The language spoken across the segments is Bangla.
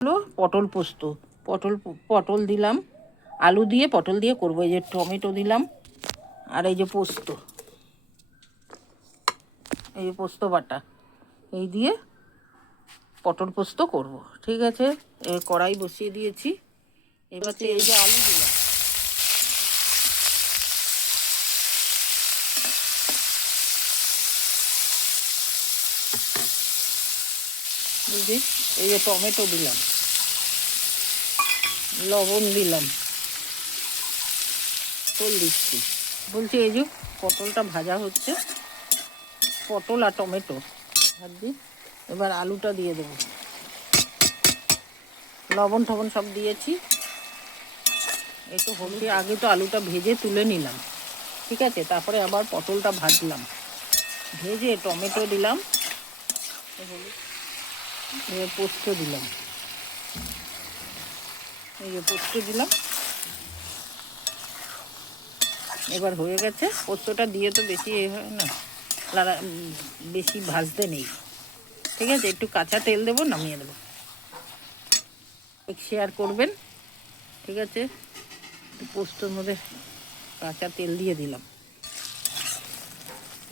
হলো পটল পোস্ত। পটল দিলাম, আলু দিয়ে পটল দিয়ে করবো। এই যে টমেটো দিলাম, আর এই যে পোস্ত, এই যে পোস্ত বাটা, এই দিয়ে পটল পোস্ত করব। ঠিক আছে, কড়াই বসিয়ে দিয়েছি। এবার এই যে আলু দিলাম, বুঝলি, এই যে টমেটো দিলাম, লবণ দিলাম, পটল দিচ্ছি। বলছি এই যে পটলটা ভাজা হচ্ছে, পটল আর টমেটো ভাজি। এবার আলুটা দিয়ে দেবো, লবণ টবণ সব দিয়েছি। একটু হলুদ, আগে তো আলুটা ভেজে তুলে নিলাম, ঠিক আছে। তারপরে আবার পটলটা ভাজলাম, ভেজে টমেটো দিলাম, পোস্ত দিলাম, এই যে পোস্ত দিলাম। এবার হয়ে গেছে। পোস্তটা দিয়ে তো বেশি হয় না, বেশি ভাজতে নেই, ঠিক আছে। একটু কাঁচা তেল দেবো, নামিয়ে দেবো। শেয়ার করবেন, ঠিক আছে। পোস্তর মধ্যে কাঁচা তেল দিয়ে দিলাম।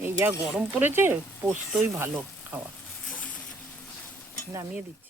এই যা গরম পড়েছে, পোস্তই ভালো খাওয়া। নামিয়ে দিচ্ছি।